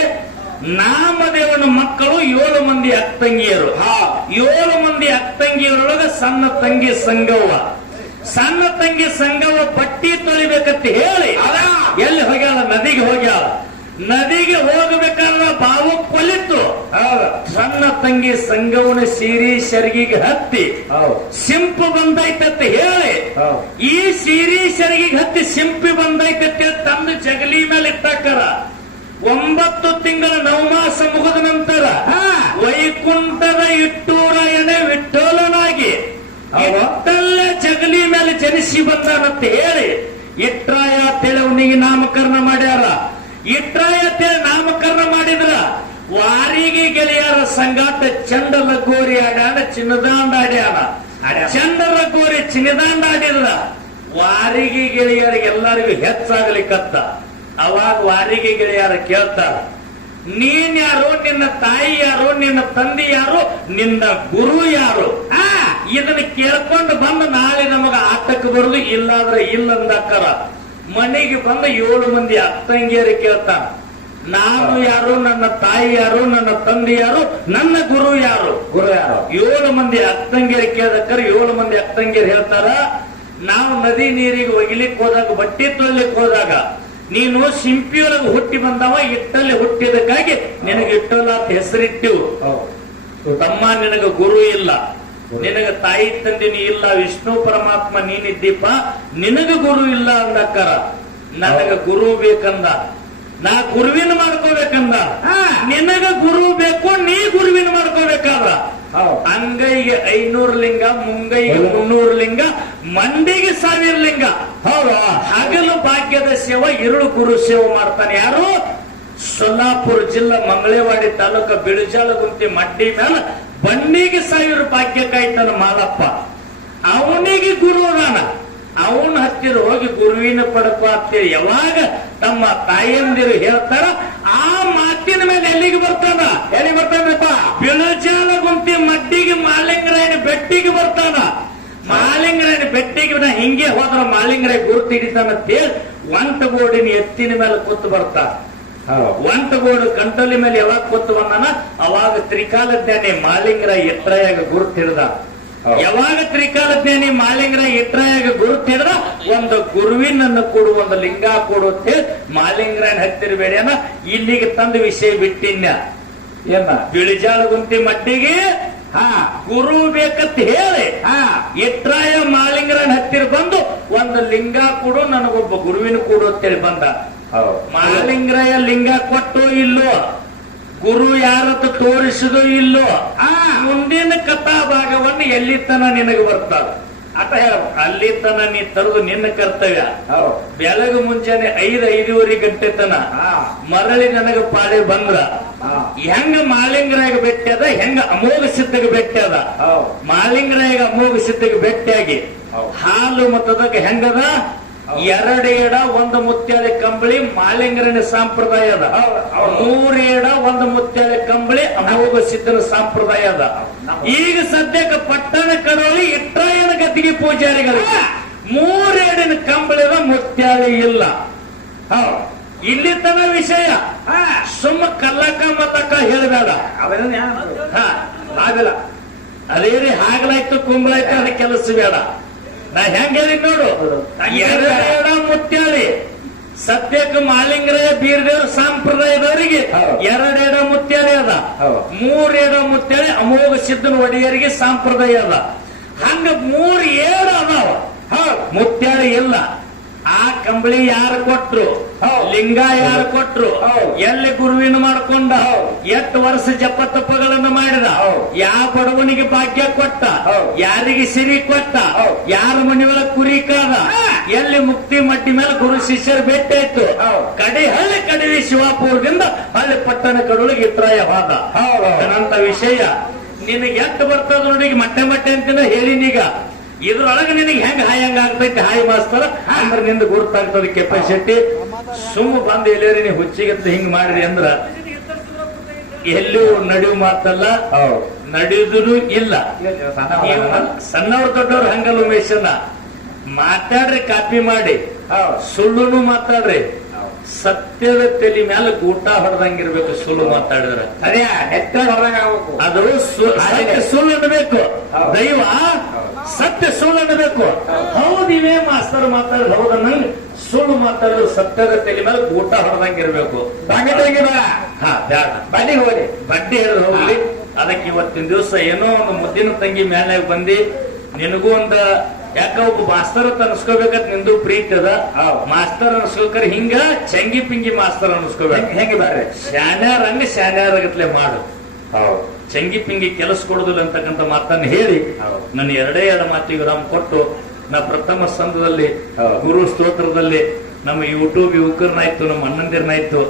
ನಾಮದೇವನ ಮಕ್ಕಳು 7 ಮಂದಿ ಅಕ್ಕಂಗಿಯರು. 7 ಮಂದಿ ಅಕ್ಕಂಗಿಯರೊಳಗ ಸಣ್ಣ ತಂಗಿ ಸಂಗವ್ವ. ಸಣ್ಣ ತಂಗಿ ಸಂಗವ್ವ ಬಟ್ಟಿ ತೊಳಿಬೇಕಂತ ಹೇಳಿ ಎಲ್ಲಿ ಹೋಗ್ಯಾಳ? ನದಿಗೆ ಹೋಗ್ಯಾಳ. ನದಿಗೆ ಹೋಗಬೇಕಾದ್ರೆ ಬಾವು ಕೊಲಿತ್ತು. ಸಣ್ಣ ತಂಗಿ ಸಂಗವನ ಸೀರಿ ಸೆರಗಿಗೆ ಹತ್ತಿ ಸಿಂಪು ಬಂದೈತಂತ ಹೇಳಿ, ಈ ಸೀರಿ ಸೆರಗಿಗೆ ಹತ್ತಿ ಸಿಂಪಿ ಬಂದೈತಂತ ತಂದು ಜಗಲಿ ಮೇಲೆ ಇಟ್ಟಾಕರ. 9 ತಿಂಗಳ ನವಮಾಸ ಮುಗಿದ ನಂತರ ವೈಕುಂಠದ ಇಟ್ಟೂರಾಯಣೆ ವಿಠೋಲನಾಗಿ ಇಟ್ಟಲ್ಲೇ ಜಗಲಿ ಮೇಲೆ ಜನಿಸಿ ಬಂದಾನಂತ ಹೇಳಿ ಇಟ್ರಾಯ ತೆಳವನಿಗೆ ನಾಮಕರಣ ಮಾಡ್ಯಾರ. ಇಟ್ರಾಯ ತೆಳ ನಾಮಕರಣ ಮಾಡಿದ್ರ ಸಂಗಾಟ ಚಂಡಲ ಗೋರಿ ಆಡ್ಯಾನ ಚಿನ್ನದಾಂಡ ಆಡ್ಯಾನ ಚಂಡಲ ಗೋರಿ ಚಿನ್ನದಾಂಡ ಆಡಿದ್ರ ವಾರಿಗೆ ಗೆಳೆಯರಿಗೆ ಎಲ್ಲರಿಗೂ ಹೆಚ್ಚಾಗ್ಲಿಕ್ಕತ್ತ. ಅವಾಗ ವಾರಿಗೆ ಗೆಳೆಯರ ಕೇಳ್ತಾರ, ನೀನ್ ಯಾರು, ನಿನ್ನ ತಾಯಿ ಯಾರು, ನಿನ್ನ ತಂದೆ ಯಾರು, ನಿನ್ನ ಗುರು ಯಾರು? ಇದನ್ನ ಕೇಳ್ಕೊಂಡು ಬಂದು ನಾಳೆ ನಮಗ ಆಟಕ್ಕೆ ಬರುದು, ಇಲ್ಲಾದ್ರೆ ಇಲ್ಲಂದಕ್ಕರ ಮನೆಗೆ ಬಂದ 7 ಮಂದಿ ಅತ್ತಂಗಿಯರು ಕೇಳ್ತಾನ, ನಾನು ಯಾರು, ನನ್ನ ತಾಯಿ ಯಾರು, ನನ್ನ ತಂದೆ ಯಾರು, ನನ್ನ ಗುರು ಯಾರು? 7 ಮಂದಿ ಅತ್ತಂಗಿಯರು ಕೇಳದಕ್ಕರ 7 ಮಂದಿ ಅತ್ತಂಗಿಯರು ಹೇಳ್ತಾರ, ನಾವು ನದಿ ನೀರಿಗೆ ಒಗಿಲಿಕ್ಕೆ ಹೋದಾಗ, ಬಟ್ಟೆ ತೊಳ್ಲಿಕ್ಕೆ ಹೋದಾಗ ನೀನು ಸಿಂಪಿಯೊಳಗೆ ಹುಟ್ಟಿ ಬಂದವ, ಇಟ್ಟಲ್ಲಿ ಹುಟ್ಟಿದಕ್ಕಾಗಿ ನಿನಗೆ ಇಟ್ಟಲ್ಲ ಅಂತ ಹೆಸರಿಟ್ಟಿವು. ತಮ್ಮ ನಿನಗ ಗುರು ಇಲ್ಲ, ನಿನಗ ತಾಯಿ ತಂದಿನಿ ಇಲ್ಲ, ವಿಷ್ಣು ಪರಮಾತ್ಮ ನೀನಿದ್ದೀಪ, ನಿನಗ ಗುರು ಇಲ್ಲ ಅಂದಕ್ಕರ. ನನಗ ಗುರು ಬೇಕಂದ, ನಾ ಗುರುವಿನ ಮಾಡ್ಕೋಬೇಕಂದ. ನಿನಗ ಗುರು ಬೇಕು, ನೀ ಗುರುವಿನ ಮಾಡ್ಕೋಬೇಕಾದ್ರ ಅಂಗೈಗೆ 500 ಲಿಂಗ, ಮುಂಗೈಗೆ 300 ಲಿಂಗ, ಮಂಡಿಗೆ 1000 ಲಿಂಗ. ಹಗಲು ಭಾಗ್ಯದ ಸೇವೆ, ಇರುಳು ಗುರು ಸೇವೆ ಮಾಡ್ತಾನೆ. ಯಾರು? ಸೊಲ್ಲಾಪುರ ಜಿಲ್ಲಾ ಮಂಗಳೇವಾಡಿ ತಾಲೂಕ ಬಿಳಿಜಾಲಗುಂತಿ ಮಡ್ಡಿ ಮೇಲೆ ಬಂಡಿಗೆ 1000 ಭಾಗ್ಯ ಕಾಯ್ತಾನ ಮಾಲಪ್ಪ. ಅವನಿಗೆ ಗುರು ಅದಾನ. ಅವನ ಹತ್ತಿರ ಹೋಗಿ ಗುರುವಿನ ಪಡಕು ಅಂತೇಳಿ ಯಾವಾಗ ತಮ್ಮ ತಾಯಿಯಂದಿರು ಹೇಳ್ತಾರ, ಆ ಮಾತಿನ ಮೇಲೆ ಎಲ್ಲಿಗೆ ಬರ್ತಾನ? ಎಲ್ಲಿಗೆ ಬರ್ತಾನಪ್ಪ? ಬಿಳಜಾಲಗುಂತಿ ಮಡ್ಡಿಗೆ ಮಾಲಿಂಗರಾಯನ ಬೆಟ್ಟಿಗೆ ಬರ್ತಾನ. ಮಾಲಿಂಗರಾಯನ ಬೆಟ್ಟಿಗೆ ಹಿಂಗೆ ಹೋದ್ರ ಮಾಲಿಂಗರಾಯ ಗುರುತು ಹಿಡಿತಾನಂತೇಳಿ ಒಂಟಗೋಡಿನ ಎತ್ತಿನ ಮೇಲೆ ಕೂತು ಬರ್ತಾನ. ಒಂಟಗೋಡು ಕಂಟಲಿ ಮೇಲೆ ಯಾವಾಗ ಕೂತು ಬಂದಾನ, ಅವಾಗ ತ್ರಿಕಾಲಜ್ಞಾನಿ ಮಾಲಿಂಗರಾಯ ಎತ್ತರಾಯಾಗ ಗುರುತು ಹಿಡ್ದ. ಯಾವಾಗ ತ್ರಿಕಾಲಜ್ಞಾನಿ ಮಾಲಿಂಗರಾಯ ಎತ್ತರಾಯಾಗ ಗುರುತು ಹಿಡ್ದ, ಒಂದು ಗುರುವಿನನ್ನು ಕೊಡು, ಒಂದು ಲಿಂಗ ಕೊಡು ಅಂತ ಹೇಳಿ ಮಾಲಿಂಗರಾಯನ ಹತ್ತಿರಬೇಡ ಇಲ್ಲಿಗೆ ತಂದು ವಿಷಯ ಬಿಟ್ಟಿನ್ಯ. ಏನ ಬಿಳಿಜಾಲಗುಂತಿ ಮಟ್ಟಿಗೆ ಗುರು ಬೇಕಂತ ಹೇಳಿ ಎಟ್ರಾಯ ಮಾಲಿಂಗರಾಯನ ಹತ್ತಿರ ಬಂದು ಒಂದು ಲಿಂಗ ಕೊಡು, ನನಗೊಬ್ಬ ಗುರುವಿನ ಕೊಡು ಅಂತೇಳಿ ಬಂದ. ಮಾಲಿಂಗರಾಯ ಲಿಂಗ ಕೊಟ್ಟು ಇಲ್ಲೋ, ಗುರು ಯಾರತ್ತ ತೋರಿಸುದು ಇಲ್ಲೋ, ಮುಂದಿನ ಕಥಾ ಭಾಗವನ್ನು ಎಲ್ಲಿ ತನ ನಿನಗೆ ಬರ್ತಾವ ಅಟ ಹೇಳ. ಅಲ್ಲಿ ತನ ನೀ ತರದು ನಿನ್ನ ಕರ್ತವ್ಯ. ಬೆಳಗ್ಗೆ ಮುಂಜಾನೆ 5-5:30 ಗಂಟೆ ತನ ಮರಳಿ ನನಗ ಪಾಳಿ ಬಂದ್ರ ಹೆಂಗ ಮಾಲಿಂಗರಾಯಗ ಬೆಟ್ಟದ, ಹೆಂಗ ಅಮೋಘ ಸಿದ್ಧಗ ಬೆಟ್ಟದ. ಮಾಲಿಂಗರಾಯಗ ಅಮೋಘ ಸಿದ್ಧಗ ಬೆಟ್ಟಿಯಾಗಿ ಹಾಲು ಮತದಾಗ ಹೆಂಗದ 2 ಎಡ 1 ಮುತ್ಯಾಲೆ ಕಂಬಳಿ ಮಾಲಿಂಗರನ ಸಂಪ್ರದಾಯ ಅದ. 3 ಎಡ 1 ಮುತ್ಯಾಲೆ ಕಂಬಳಿ ಅಮೋಘ ಸಿದ್ಧನ ಸಂಪ್ರದಾಯ ಅದ. ಈಗ ಸದ್ಯಕ್ಕೆ ಪಟ್ಟಣ ಕಡೋಳಿ ಇಟ್ರಾಯನ ಗದ್ದಿಗೆ ಪೂಜಾರಿಗಳಿಗೆ 3 ಎಡಿನ ಕಂಬಳಿದ ಮುತ್ಯಾಲೆ ಇಲ್ಲ. ಇಲ್ಲಿ ತನ ವಿಷಯ ಸುಮ್ಮ ಕಲ್ಲಕ್ಕ ಮಲ್ಲಕ್ಕ ಹೇಳಬೇಡ. ಆಗಲ್ಲ ಅದೇ ರೀ ಹಾಗಲಾಯ್ತು ಕುಂಬಳಾಯ್ತು ಅದ ಕೆಲಸ ಬೇಡ. ನಾ ಹೆಂಗ ಹೇಳಿ ನೋಡು, 2 ಎಡ ಮುತ್ಯಾಳಿ ಸದ್ಯಕ್ಕೆ ಮಾಲಿಂಗರಾಯ ಬೀರದೇವ್ರ ಸಂಪ್ರದಾಯದವರಿಗೆ 2 ಎಡ ಮುತ್ಯಾಳಿ ಅದ. 3 ಎಡ ಮುತ್ಯಾಳಿ ಅಮೋಘ ಸಿದ್ಧನ ಒಡೆಯರಿಗೆ ಸಂಪ್ರದಾಯ ಅದ. ಹಂಗ 3 ಏಡ ಅದಾವ, ಮುತ್ಯಾಳಿ ಇಲ್ಲ. ಆ ಕಂಬಳಿ ಯಾರು ಕೊಟ್ರು, ಲಿಂಗ ಯಾರು ಕೊಟ್ರು, ಎಲ್ಲಿ ಗುರುವಿನ ಮಾಡ್ಕೊಂಡ, 8 ವರ್ಷ ಜಪ ತಪ್ಪಗಳನ್ನು ಮಾಡಿದ, ಯಾವ ಬಡವನಿಗೆ ಭಾಗ್ಯ ಕೊಟ್ಟ, ಯಾರಿಗೆ ಸಿರಿ ಕೊಟ್ಟ, ಯಾರ ಮನೆಯೊಳಗೆ ಕುರಿ ಕಾದ, ಎಲ್ಲಿ ಮುಕ್ತಿ ಮಟ್ಟಿ ಮೇಲೆ ಗುರು ಶಿಷ್ಯರು ಭೇಟಿ ಆಯ್ತು. ಹಳ್ಳಿ ಕಡಿವಿ ಶಿವಾಪುರದಿಂದ ಹಳ್ಳಿ ಪಟ್ಟಣ ಕಡೊಳಗೆ ಇಟ್ರಾಯ ಹೋದ ಅಂತ ವಿಷಯ. ನಿನಗೆ ಎಷ್ಟು ಬರ್ತದ ನೋಡಿ, ಮಟ್ಟೆ ಅಂತಿನ ಹೇಳಿನೀಗ. ಇದ್ರೊಳಗೆ ನಿನಗೆ ಹೆಂಗ ಹಾಯಂಗ ಆಗ್ತೈತಿ, ಹಾಯಿ ಮಾಸ್ತರ ಅಂದ್ರೆ ನಿಂದ ಗುರುತಾಗ್ತದ ಕೆಪಾಸಿಟಿ. ಸುಮ್ಮ ಬಂದು ಎಲ್ಲೇರಿ ನೀ ಹುಚ್ಚಿಗತ್ತ ಹಿಂಗ್ ಮಾಡಿರಿ ಅಂದ್ರ ಎಲ್ಲೂ ನಡೆಯುವ ಮಾತಲ್ಲ, ನಡೆಯುದು ಇಲ್ಲ. ಸಣ್ಣವ್ರ ದೊಡ್ಡವ್ರು ಹಂಗಲ್ಲ ಉಮೇಶನ ಮಾತಾಡ್ರಿ, ಕಾಪಿ ಮಾಡಿ ಸುಳ್ಳುನು ಮಾತಾಡ್ರಿ. ಸತ್ಯದ ತಲೆ ಮ್ಯಾಲ ಗೂಟ ಹೊಡೆದಂಗಿರ್ಬೇಕು. ಸುಳ್ಳು ಮಾತಾಡಿದ್ರೆ ಅದು ಸುಳ್ಳು ಅನ್ನಬೇಕು. ದೈವ ಸತ್ಯ ಸುಳ್ಳು ಅನ್ನಬೇಕು. ಹೌದಿವೇ ಮಾಸ್ತರ್ ಮಾತಾಡಿದ್ರೆ ಹೌದ, ನಂಗೆ ಸುಳ್ಳು ಮಾತಾಡಿದ್ರು ಸತ್ಯದ ತಲೆ ಮೇಲೆ ಗೂಟ ಹೊಡೆದಂಗಿರ್ಬೇಕು. ಬಡ್ಡಿ ಹೋಗಿ ಬಡ್ಡಿ ಹೇಳಿದ್ರು ಹೋಗ್ಲಿ. ಅದಕ್ಕೆ ಇವತ್ತಿನ ದಿವಸ ಏನೋ ಒಂದು ಮುದ್ದಿನ ತಂಗಿ ಮೇಲೆ ಬಂದಿ, ನಿನಗೂ ಒಂದ ಯಾಕ ಒಬ್ಬ ಮಾಸ್ತರ್ ಅನ್ಸ್ಕೋಬೇಕಂತ ನಿಂದು ಪ್ರೀತಿ ಅದ. ಮಾಸ್ತರ್ ಅನ್ಸ್ಕೋಕರ್ ಹಿಂಗ ಚಂಗಿ ಪಿಂಗಿ ಮಾಸ್ತರ್ ಅನ್ಸ್ಕೋಬೇಕು. ಹೆಂಗೆ ಬೇರೆ ಶಾನ್ಯಾರಂಗ ಶಾನ್ಯಾರಗತ್ಲೆ ಮಾಡು. ಚಂಗಿ ಪಿಂಗಿ ಕೆಲಸ ಕೊಡುದಿಲ್ಲ ಅಂತಕ್ಕಂಥ ಮಾತನ್ನ ಹೇಳಿ ನನ್ನ 2 ಮಾತಿಗೆ ವಿರಾಮ ಕೊಟ್ಟು, ನಾ ಪ್ರಥಮ ಸಂಘದಲ್ಲಿ ಗುರು ಸ್ತೋತ್ರದಲ್ಲಿ ನಮ್ಮ ಯೂಟ್ಯೂಬ್ ಯುವಕರನ್ನಾಯ್ತು, ನಮ್ಮ ಅಣ್ಣಂದಿರನಾಯ್ತು,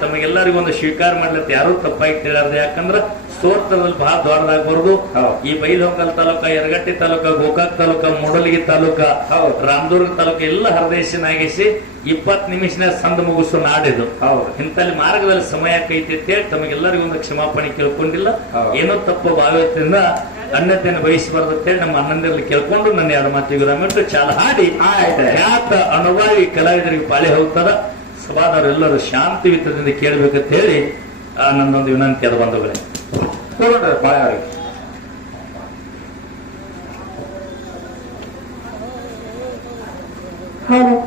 ತಮಗೆಲ್ಲರಿಗೂ ಒಂದು ಸ್ವೀಕಾರ ಮಾಡ್ಲತ್ತ ಯಾರು ತಪ್ಪಾಗಿ ತಿಳಿಯಾರ್ದು. ಯಾಕಂದ್ರ ಸ್ತೋತ್ರದಲ್ಲಿ ಬಹಳ ದೊಡ್ಡದಾಗಬಾರ್ದು. ಈ ಬೈಲಹೊಂಗಲ್ ತಾಲೂಕ, ಯರಗಟ್ಟಿ ತಾಲೂಕ, ಗೋಕಾಕ್ ತಾಲೂಕ, ಮೂಡಲಗಿ ತಾಲೂಕ, ರಾಮದುರ್ಗ ತಾಲೂಕ ಎಲ್ಲ ಹರದೇಶನಾಗಿಸಿ 20 ನಿಮಿಷನ ಸಂದ ಮುಗಿಸೋ ನಾಡಿದು. ಇಂತಲ್ಲಿ ಮಾರ್ಗದಲ್ಲಿ ಸಮಯ ಕೈತಿ ಅಂತೇಳಿ ತಮಗೆಲ್ಲರಿಗೂ ಒಂದು ಕ್ಷಮಾಪಣೆ ಕೇಳ್ಕೊಂಡಿಲ್ಲ. ಏನೋ ತಪ್ಪು ಭಾವದಿಂದ ಅನ್ಯತೆಯನ್ನು ಬಯಸಬಾರ್ದು ಅಂತೇಳಿ ನಮ್ಮ ಅಣ್ಣಂದಿರಲ್ಲಿ ಕೇಳ್ಕೊಂಡು ನನ್ನ 2 ಮಾತಿಗೆ ವಿರಾಮಿಟ್ಟು ಚಾಲ ಹಾಡಿ ಖ್ಯಾತ ಅನುಭವಿ ಕಲಾವಿದರಿಗೆ ಪಾಳಿ ಹೋಗ್ತದ. ಸಭಾದವರೆಲ್ಲರೂ ಶಾಂತಿಯುತದಿಂದ ಕೇಳಬೇಕಂತ ಹೇಳಿ ನನ್ನೊಂದು ವಿನಂತಿ ಅದ ಬಂಧುಗಳೇ. ಹೌದು